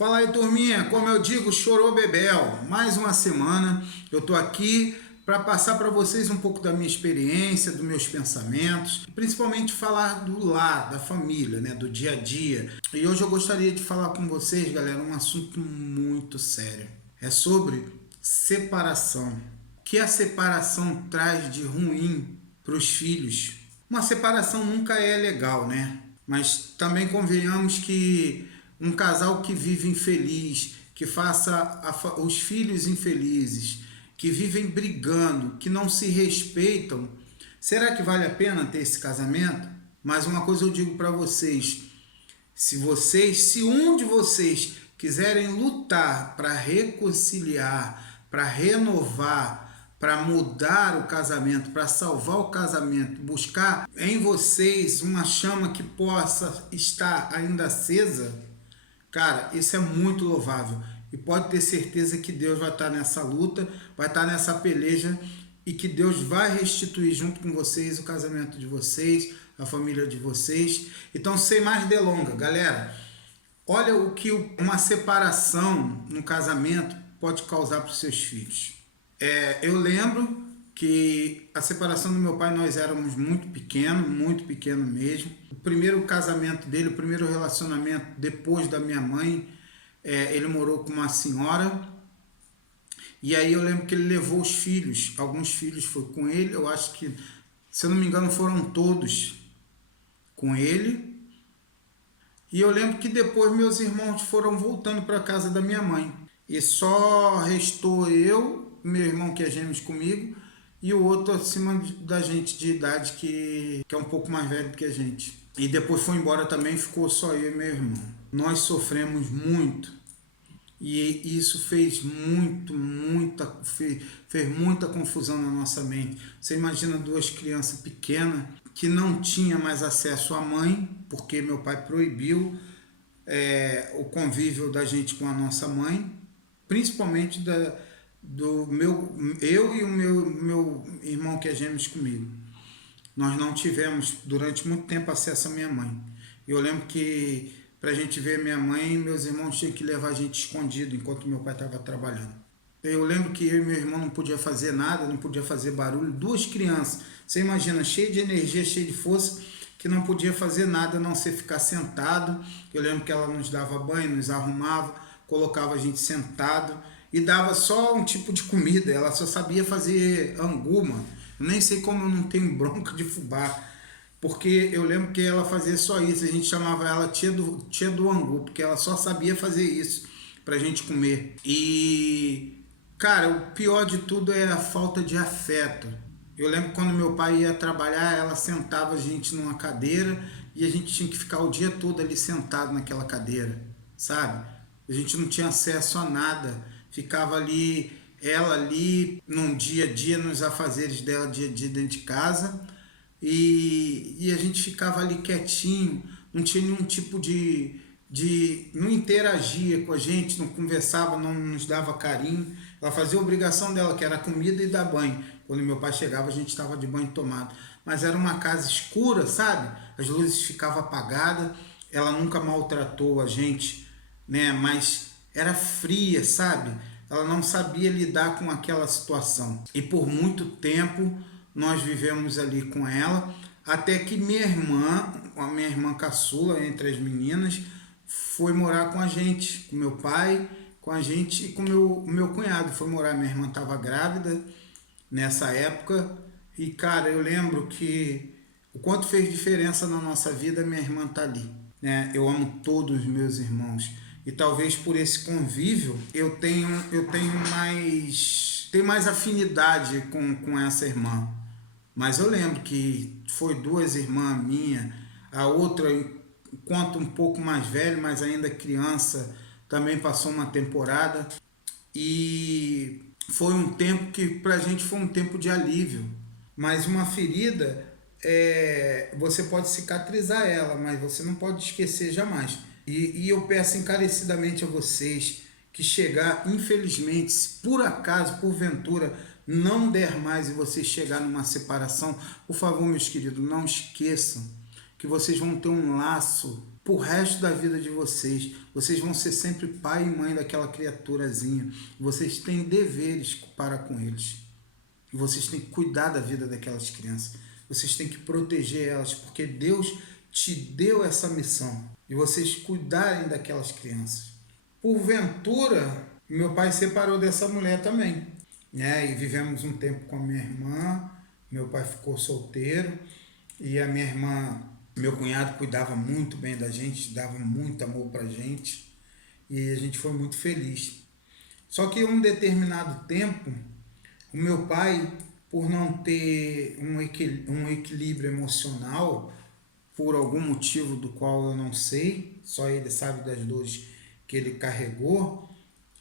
Fala aí, turminha, como eu digo, chorou bebel. Mais uma semana eu tô aqui para passar para vocês um pouco da minha experiência, dos meus pensamentos, principalmente falar do lar, da família, né, do dia a dia. E hoje eu gostaria de falar com vocês, galera, um assunto muito sério. É sobre separação. O que a separação traz de ruim para os filhos? Uma separação nunca é legal, né? Mas também convenhamos que um casal que vive infeliz, que faça os filhos infelizes, que vivem brigando, que não se respeitam, será que vale a pena ter esse casamento? Mas uma coisa eu digo para vocês, se um de vocês quiserem lutar para reconciliar, para renovar, para mudar o casamento, para salvar o casamento, buscar em vocês uma chama que possa estar ainda acesa, cara, isso é muito louvável. E pode ter certeza que Deus vai estar nessa luta, vai estar nessa peleja e que Deus vai restituir junto com vocês o casamento de vocês, a família de vocês. Então, sem mais delongas, galera, olha o que uma separação no casamento pode causar para os seus filhos. Eu lembro que a separação do meu pai, nós éramos muito pequeno mesmo. O primeiro casamento dele, o primeiro relacionamento depois da minha mãe, ele morou com uma senhora. E aí eu lembro que ele levou os filhos, alguns filhos foi com ele, eu acho que, se eu não me engano, foram todos com ele. E eu lembro que depois meus irmãos foram voltando para a casa da minha mãe. E só restou eu, meu irmão que é gêmeos comigo, e o outro acima da gente de idade, que é um pouco mais velho do que a gente. E depois foi embora também, ficou só eu e meu irmão. Nós sofremos muito. E isso fez muita confusão na nossa mente. Você imagina duas crianças pequenas que não tinham mais acesso à mãe, porque meu pai proibiu o convívio da gente com a nossa mãe, principalmente eu e o meu irmão que é gêmeos comigo. Nós não tivemos durante muito tempo acesso à minha mãe. Eu lembro que para a gente ver minha mãe, meus irmãos tinham que levar a gente escondido enquanto meu pai estava trabalhando. Eu lembro que eu e meu irmão não podia fazer nada, não podia fazer barulho. Duas crianças, você imagina, cheio de energia, cheio de força, que não podia fazer nada a não ser ficar sentado. Eu lembro que ela nos dava banho, nos arrumava, colocava a gente sentado e dava só um tipo de comida. Ela só sabia fazer angu, mano. Eu nem sei como eu não tenho bronca de fubá. Porque eu lembro que ela fazia só isso, a gente chamava ela tia do angu, porque ela só sabia fazer isso pra gente comer. E, cara, o pior de tudo é a falta de afeto. Eu lembro quando meu pai ia trabalhar, ela sentava a gente numa cadeira e a gente tinha que ficar o dia todo ali sentado naquela cadeira, sabe? A gente não tinha acesso a nada, ficava ali, ela ali, num dia a dia, nos afazeres dela, dia a dia dentro de casa. E a gente ficava ali quietinho, não tinha nenhum tipo não interagia com a gente, não conversava, não nos dava carinho. Ela fazia a obrigação dela, que era comida e dar banho. Quando meu pai chegava, a gente estava de banho tomado. Mas era uma casa escura, sabe? As luzes ficavam apagadas, ela nunca maltratou a gente, né? Mas era fria, sabe? Ela não sabia lidar com aquela situação. E por muito tempo nós vivemos ali com ela, até que a minha irmã caçula, entre as meninas, foi morar com a gente, com meu pai, com a gente e com meu cunhado. Foi morar, minha irmã estava grávida nessa época, e cara, eu lembro que o quanto fez diferença na nossa vida minha irmã tá ali, né? Eu amo todos os meus irmãos, e talvez por esse convívio eu tenho mais afinidade com essa irmã. Mas eu lembro que foi duas irmãs minhas, a outra, enquanto um pouco mais velha, mas ainda criança, também passou uma temporada. E foi um tempo que pra gente foi um tempo de alívio. Mas uma ferida, você pode cicatrizar ela, mas você não pode esquecer jamais. E eu peço encarecidamente a vocês que chegar, infelizmente, se por acaso, porventura, não der mais e você chegar numa separação, por favor, meus queridos, não esqueçam que vocês vão ter um laço pro resto da vida de vocês. Vocês vão ser sempre pai e mãe daquela criaturazinha. Vocês têm deveres para com eles. E vocês têm que cuidar da vida daquelas crianças. Vocês têm que proteger elas, porque Deus te deu essa missão. E vocês cuidarem daquelas crianças. Porventura, meu pai separou dessa mulher também, né? E vivemos um tempo com a minha irmã. Meu pai ficou solteiro. E a minha irmã, meu cunhado, cuidava muito bem da gente, dava muito amor pra gente. E a gente foi muito feliz. Só que um determinado tempo, o meu pai, por não ter um equilíbrio emocional, por algum motivo do qual eu não sei, só ele sabe das dores que ele carregou,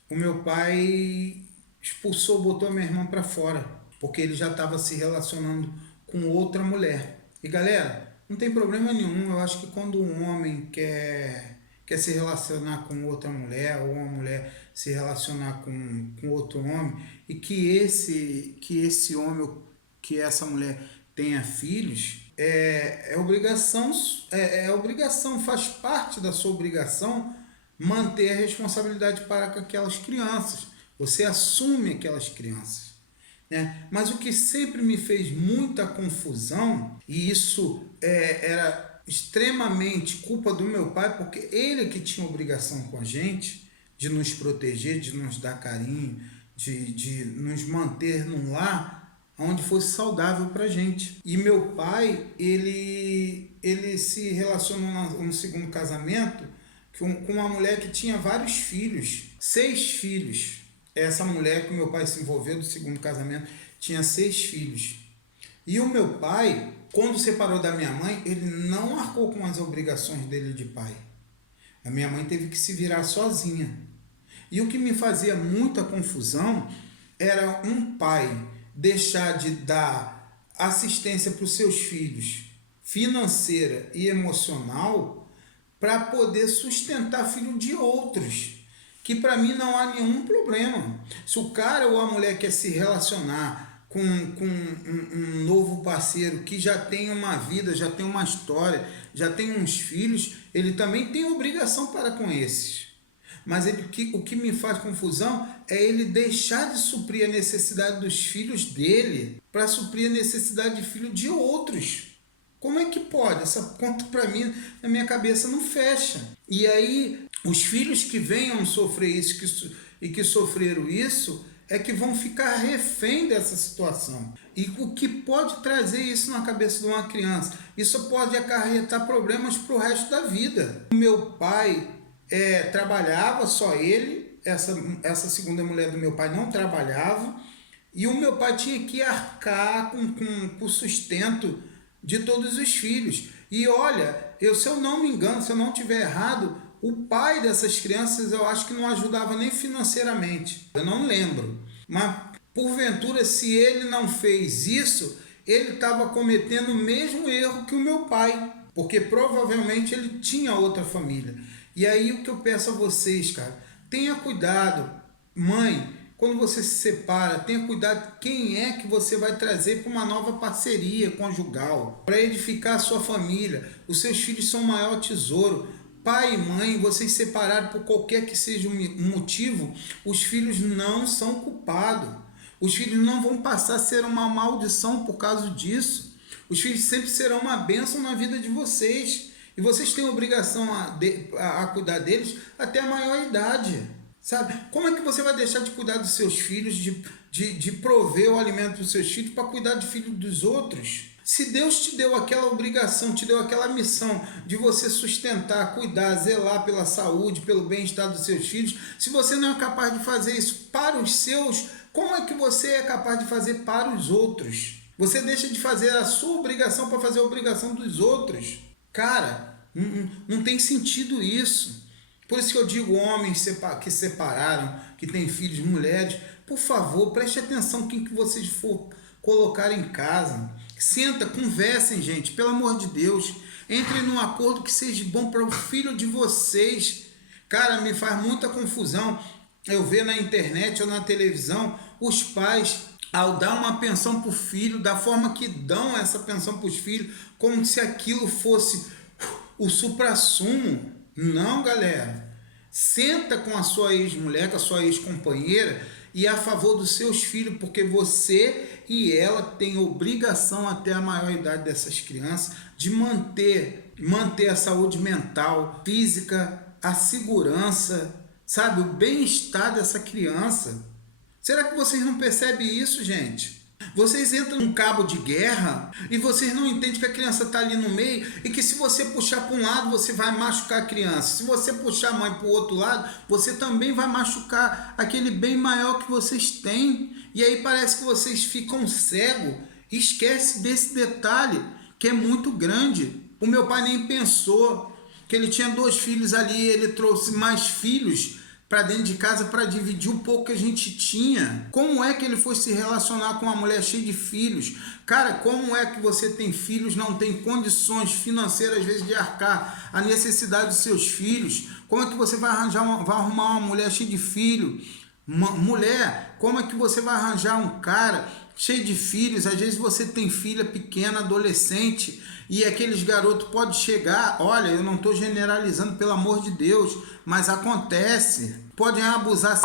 o meu pai expulsou, botou a minha irmã para fora, porque ele já estava se relacionando com outra mulher. E galera, não tem problema nenhum, eu acho que quando um homem quer se relacionar com outra mulher, ou uma mulher se relacionar com outro homem, e que esse homem ou que essa mulher tenha filhos, é obrigação, faz parte da sua obrigação manter a responsabilidade para com aquelas crianças. Você assume aquelas crianças, né? Mas o que sempre me fez muita confusão, e isso era extremamente culpa do meu pai, porque ele que tinha obrigação com a gente de nos proteger, de nos dar carinho, de nos manter num lar onde fosse saudável para a gente. E meu pai, ele se relacionou no segundo casamento com uma mulher que tinha vários filhos, 6 filhos. Essa mulher que meu pai se envolveu do segundo casamento tinha 6 filhos. E o meu pai, quando separou da minha mãe, ele não arcou com as obrigações dele de pai. A minha mãe teve que se virar sozinha. E o que me fazia muita confusão era um pai deixar de dar assistência para os seus filhos, financeira e emocional, para poder sustentar filho de outros, que para mim não há nenhum problema. Se o cara ou a mulher quer se relacionar com um novo parceiro que já tem uma vida, já tem uma história, já tem uns filhos, ele também tem obrigação para com esses. Mas o que me faz confusão é ele deixar de suprir a necessidade dos filhos dele para suprir a necessidade de filho de outros. Como é que pode? Essa conta para mim, na minha cabeça, não fecha. E aí, os filhos que venham sofrer isso e que sofreram isso, é que vão ficar refém dessa situação. E o que pode trazer isso na cabeça de uma criança? Isso pode acarretar problemas para o resto da vida. O meu pai trabalhava, só ele, essa segunda mulher do meu pai não trabalhava, e o meu pai tinha que arcar com o sustento de todos os filhos. E olha, se eu não me engano, se eu não estiver errado, o pai dessas crianças eu acho que não ajudava nem financeiramente, eu não lembro, mas porventura, se ele não fez isso, ele estava cometendo o mesmo erro que o meu pai, porque provavelmente ele tinha outra família. E aí o que eu peço a vocês, cara, tenha cuidado, mãe, quando você se separa, tenha cuidado quem é que você vai trazer para uma nova parceria conjugal, para edificar a sua família. Os seus filhos são o maior tesouro. Pai e mãe, vocês separaram por qualquer que seja o motivo, os filhos não são culpados. Os filhos não vão passar a ser uma maldição por causa disso. Os filhos sempre serão uma bênção na vida de vocês. E vocês têm obrigação a cuidar deles até a maior idade. Sabe? Como é que você vai deixar de cuidar dos seus filhos, de prover o alimento dos seus filhos para cuidar de filhos dos outros? Se Deus te deu aquela obrigação, te deu aquela missão de você sustentar, cuidar, zelar pela saúde, pelo bem-estar dos seus filhos, se você não é capaz de fazer isso para os seus, como é que você é capaz de fazer para os outros? Você deixa de fazer a sua obrigação para fazer a obrigação dos outros. Cara, não tem sentido isso. Por isso que eu digo, homens que separaram, que têm filhos, mulheres, por favor, preste atenção quem que vocês for colocar em casa. Senta, conversem, gente, pelo amor de Deus. Entrem num acordo que seja bom para o filho de vocês. Cara, me faz muita confusão eu ver na internet ou na televisão os pais, ao dar uma pensão para o filho, da forma que dão essa pensão para os filhos, como se aquilo fosse o suprassumo. Não, galera. Senta com a sua ex-mulher, com a sua ex-companheira e a favor dos seus filhos, porque você e ela têm obrigação até a maior idade dessas crianças de manter a saúde mental, física, a segurança, sabe, o bem-estar dessa criança. Será que vocês não percebem isso, gente? Vocês entram num cabo de guerra e vocês não entendem que a criança está ali no meio e que se você puxar para um lado, você vai machucar a criança. Se você puxar a mãe para o outro lado, você também vai machucar aquele bem maior que vocês têm. E aí parece que vocês ficam cegos e esquecem desse detalhe que é muito grande. O meu pai nem pensou que ele tinha 2 filhos ali, ele trouxe mais filhos para dentro de casa para dividir o pouco que a gente tinha. Como é que ele foi se relacionar com uma mulher cheia de filhos? Cara, como é que você tem filhos, não tem condições financeiras às vezes de arcar a necessidade dos seus filhos? Como é que você vai arrumar uma mulher cheia de filho? Mulher, como é que você vai arranjar um cara cheio de filhos? Às vezes você tem filha pequena, adolescente, e aqueles garotos podem chegar, olha, eu não estou generalizando, pelo amor de Deus, mas acontece, podem abusar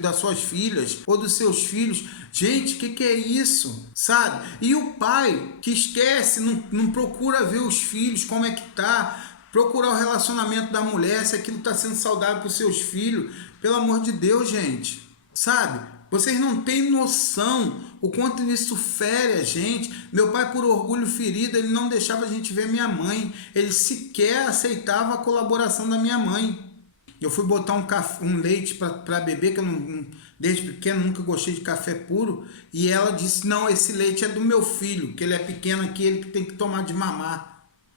das suas filhas ou dos seus filhos. Gente, o que é isso? Sabe? E o pai que esquece, não procura ver os filhos, como é que tá, procurar o relacionamento da mulher, se aquilo está sendo saudável para os seus filhos. Pelo amor de Deus, gente, sabe? Vocês não têm noção o quanto isso fere a gente. Meu pai, por orgulho ferido, ele não deixava a gente ver minha mãe. Ele sequer aceitava a colaboração da minha mãe. Eu fui botar um leite para beber, que eu desde pequeno nunca gostei de café puro. E ela disse, não, esse leite é do meu filho, que ele é pequeno aqui, ele que tem que tomar de mamar.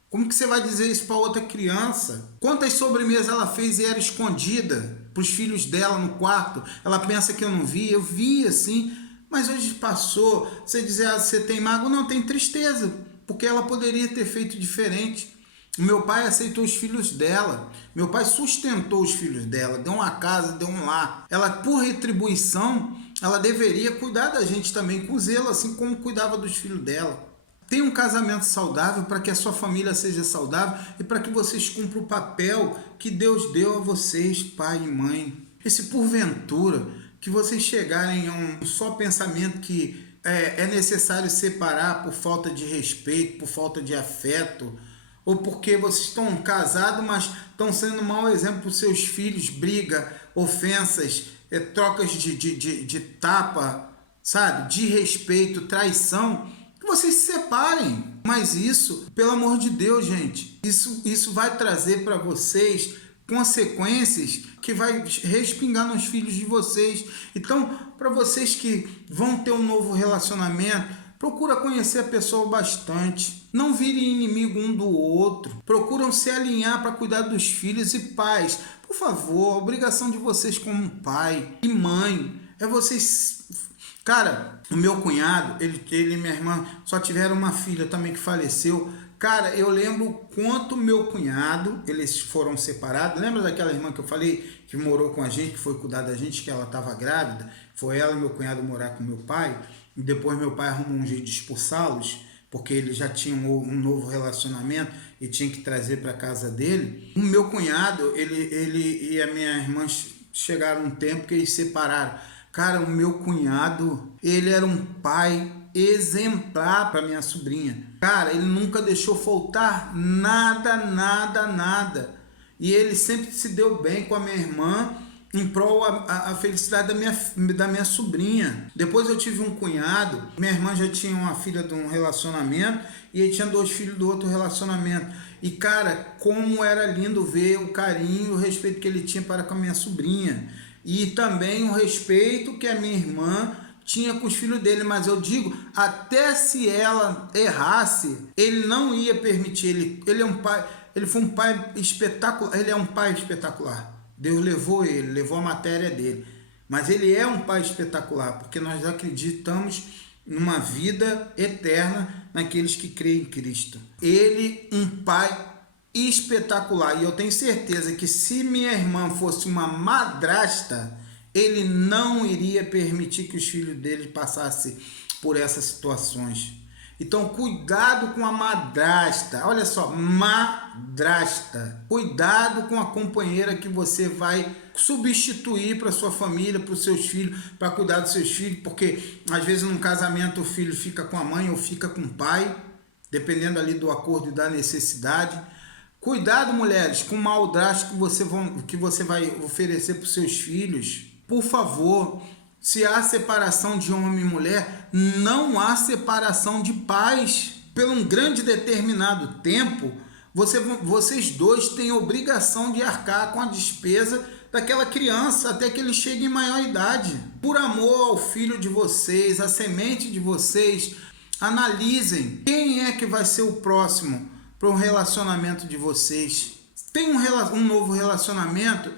Como que você vai dizer isso para outra criança? Quantas sobremesas ela fez e era escondida para os filhos dela no quarto? Ela pensa que eu não vi, eu vi assim, mas hoje passou. Você dizer, você tem mágoa? Não, tem tristeza, porque ela poderia ter feito diferente. O meu pai aceitou os filhos dela, meu pai sustentou os filhos dela, deu uma casa, deu um lar. Ela, por retribuição, ela deveria cuidar da gente também com zelo, assim como cuidava dos filhos dela. Tenha um casamento saudável para que a sua família seja saudável e para que vocês cumpram o papel que Deus deu a vocês, pai e mãe. E se porventura que vocês chegarem a um só pensamento que é necessário separar por falta de respeito, por falta de afeto, ou porque vocês estão casados, mas estão sendo um mau exemplo para os seus filhos, briga, ofensas, trocas de tapa, sabe, de respeito, traição, que vocês se separem. Mas isso, pelo amor de Deus, gente, isso vai trazer para vocês consequências que vai respingar nos filhos de vocês. Então, para vocês que vão ter um novo relacionamento, procura conhecer a pessoa bastante. Não virem inimigo um do outro. Procuram se alinhar para cuidar dos filhos e pais. Por favor, a obrigação de vocês como pai e mãe é vocês... Cara, o meu cunhado, ele e minha irmã só tiveram uma filha também que faleceu. Cara, eu lembro quanto meu cunhado, eles foram separados. Lembra daquela irmã que eu falei que morou com a gente, que foi cuidar da gente, que ela estava grávida? Foi ela e meu cunhado morar com meu pai. E depois meu pai arrumou um jeito de expulsá-los, porque ele já tinha um novo relacionamento e tinha que trazer para casa dele. O meu cunhado, ele e a minha irmã chegaram um tempo que eles separaram. Cara, o meu cunhado, ele era um pai exemplar para minha sobrinha. Cara, ele nunca deixou faltar nada. E ele sempre se deu bem com a minha irmã em prol a felicidade da minha sobrinha. Depois eu tive um cunhado, minha irmã já tinha uma filha de um relacionamento e ele tinha 2 filhos do outro relacionamento. E cara, como era lindo ver o carinho e o respeito que ele tinha para com a minha sobrinha. E também o respeito que a minha irmã tinha com os filhos dele. Mas eu digo, até se ela errasse, ele não ia permitir. Ele é um pai, ele foi um pai espetacular. Ele é um pai espetacular. Deus levou ele, levou a matéria dele. Mas ele é um pai espetacular, porque nós acreditamos numa vida eterna naqueles que creem em Cristo. Ele, um pai espetacular. E eu tenho certeza que se minha irmã fosse uma madrasta, ele não iria permitir que os filhos dele passassem por essas situações. Então, cuidado com a madrasta. Olha só, madrasta. Cuidado com a companheira que você vai substituir para sua família, para os seus filhos, para cuidar dos seus filhos, porque às vezes num casamento o filho fica com a mãe ou fica com o pai, dependendo ali do acordo e da necessidade. Cuidado, mulheres, com o madrasto que você vai oferecer para os seus filhos. Por favor, se há separação de homem e mulher, não há separação de pais. Por um grande determinado tempo, vocês dois têm obrigação de arcar com a despesa daquela criança até que ele chegue em maior idade. Por amor ao filho de vocês, à semente de vocês, analisem quem é que vai ser o próximo para o relacionamento de vocês. Tem um novo relacionamento,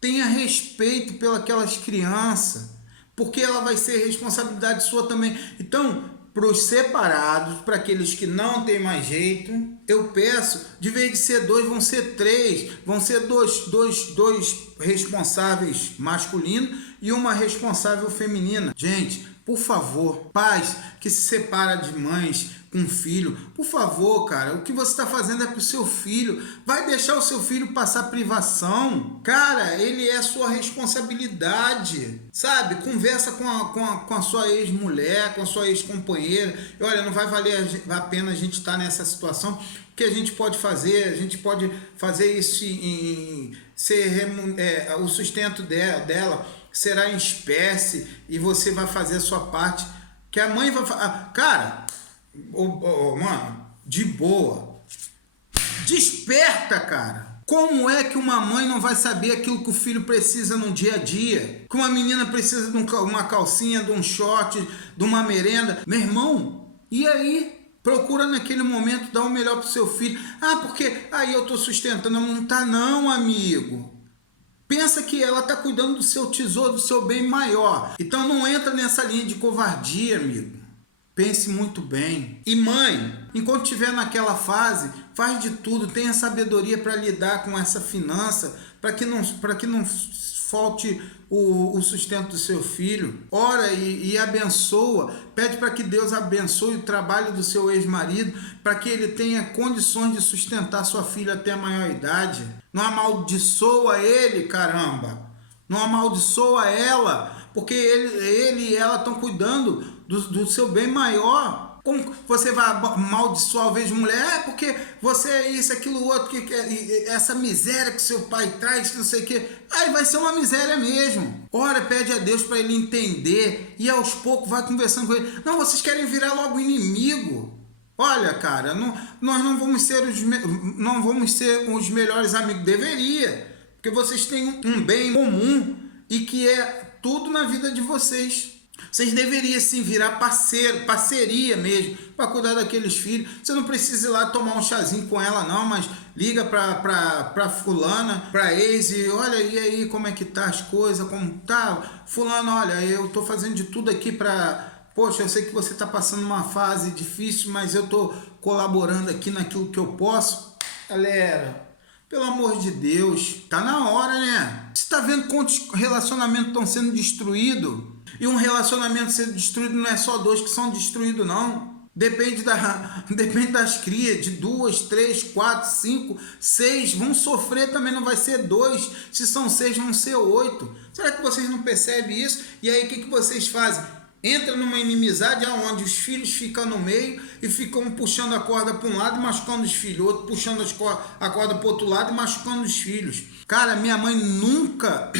tenha respeito pelas crianças, porque ela vai ser responsabilidade sua também. Então, para os separados, para aqueles que não tem mais jeito, eu peço, de vez de ser 2, vão ser 3, vão ser dois responsáveis masculinos e uma responsável feminina. Gente, por favor, pais que se separam de mães com filho, por favor, cara, o que você está fazendo é pro seu filho. Vai deixar o seu filho passar privação? Cara, ele é sua responsabilidade, sabe? Conversa com a sua ex-mulher, com a sua ex-companheira. E olha, não vai valer a pena a gente estar nessa situação. O que a gente pode fazer? A gente pode fazer isso o sustento dela será em espécie e você vai fazer a sua parte. Que a mãe vai falar, cara, mano, de boa. Desperta, cara. Como é que uma mãe não vai saber aquilo que o filho precisa no dia a dia? Que uma menina precisa de uma calcinha, de um short, de uma merenda. Meu irmão, e aí? Procura naquele momento dar o melhor pro seu filho. Ah, porque aí eu tô sustentando. Não tá não, amigo. Pensa que ela tá cuidando do seu tesouro, do seu bem maior. Então não entra nessa linha de covardia, amigo. Pense muito bem. E mãe, enquanto estiver naquela fase, faz de tudo, tenha sabedoria para lidar com essa finança, para que não falte o sustento do seu filho. Ora e abençoa, pede para que Deus abençoe o trabalho do seu ex-marido, para que ele tenha condições de sustentar sua filha até a maior idade. Não amaldiçoa ele, caramba. Não amaldiçoa ela, porque ele e ela estão cuidando do seu bem maior. Como você vai amaldiçoar o vez de mulher? É porque você é isso, aquilo, outro, essa miséria que seu pai traz, não sei o que. Aí vai ser uma miséria mesmo. Ora, pede a Deus para ele entender e aos poucos vai conversando com ele. Não, vocês querem virar logo inimigo. Olha, cara, nós não vamos ser os melhores amigos. Deveria, porque vocês têm um bem comum e que é tudo na vida de vocês. Vocês deveriam sim virar parceria mesmo, para cuidar daqueles filhos. Você não precisa ir lá tomar um chazinho com ela não, mas liga pra fulana, pra ex, e olha, e aí, como é que tá as coisas, como tá? Fulano, olha, eu tô fazendo de tudo aqui poxa, eu sei que você tá passando uma fase difícil, mas eu tô colaborando aqui naquilo que eu posso. Galera, pelo amor de Deus, tá na hora, né? Você tá vendo quantos relacionamentos estão sendo destruídos? E um relacionamento sendo destruído não é só 2 que são destruídos, não. Depende das crias, de 2, 3, 4, 5, 6. Vão sofrer também, não vai ser 2. Se são 6, vão ser 8. Será que vocês não percebem isso? E aí o que vocês fazem? Entra numa inimizade onde os filhos ficam no meio e ficam puxando a corda para um lado e machucando os filhos, outro puxando a corda para o outro lado e machucando os filhos. Cara, minha mãe nunca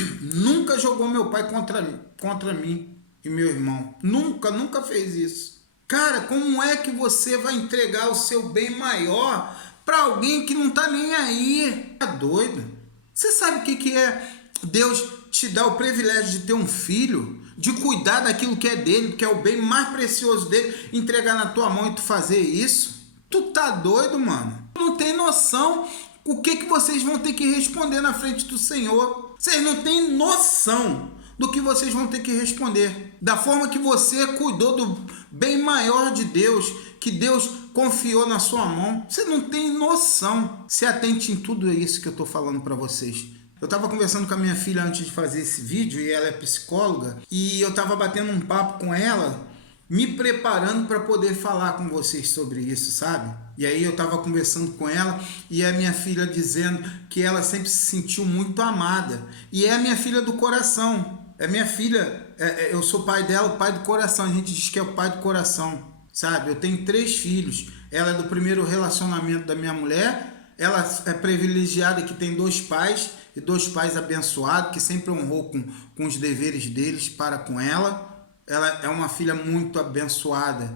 jogou meu pai contra mim e meu irmão. Nunca fez isso. Cara, como é que você vai entregar o seu bem maior para alguém que não tá nem aí? Tá doido? Você sabe o que é Deus te dar o privilégio de ter um filho? De cuidar daquilo que é dele, que é o bem mais precioso dele, entregar na tua mão e tu fazer isso? Tu tá doido, mano? Tu não tem noção o que vocês vão ter que responder na frente do Senhor. Vocês não têm noção do que vocês vão ter que responder. Da forma que você cuidou do bem maior de Deus, que Deus confiou na sua mão. Você não tem noção. Se atente em tudo isso que eu tô falando para vocês. Eu estava conversando com a minha filha antes de fazer esse vídeo, e ela é psicóloga, e eu estava batendo um papo com ela, me preparando para poder falar com vocês sobre isso, sabe? E aí eu estava conversando com ela e a minha filha dizendo que ela sempre se sentiu muito amada. E é a minha filha do coração. É minha filha, eu sou pai dela, o pai do coração. A gente diz que é o pai do coração, sabe? Eu tenho 3 filhos. Ela é do primeiro relacionamento da minha mulher. Ela é privilegiada que tem 2 pais e 2 pais abençoados, que sempre honrou com os deveres deles para com ela. Ela é uma filha muito abençoada,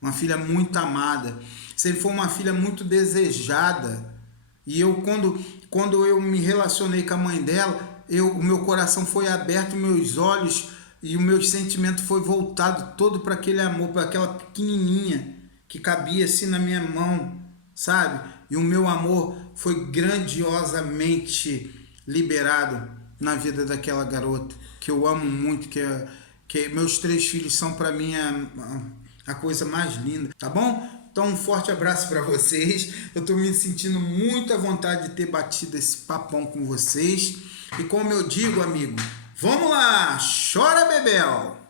uma filha muito amada. Sempre foi uma filha muito desejada. E eu, quando eu me relacionei com a mãe dela, o meu coração foi aberto, meus olhos e o meu sentimento foi voltado todo para aquele amor, para aquela pequenininha que cabia assim na minha mão, sabe? E o meu amor foi grandiosamente liberado na vida daquela garota, que eu amo muito, que meus 3 filhos são para mim a coisa mais linda, tá bom? Então um forte abraço para vocês. Eu estou me sentindo muito à vontade de ter batido esse papão com vocês. E como eu digo, amigo, vamos lá, chora Bebel!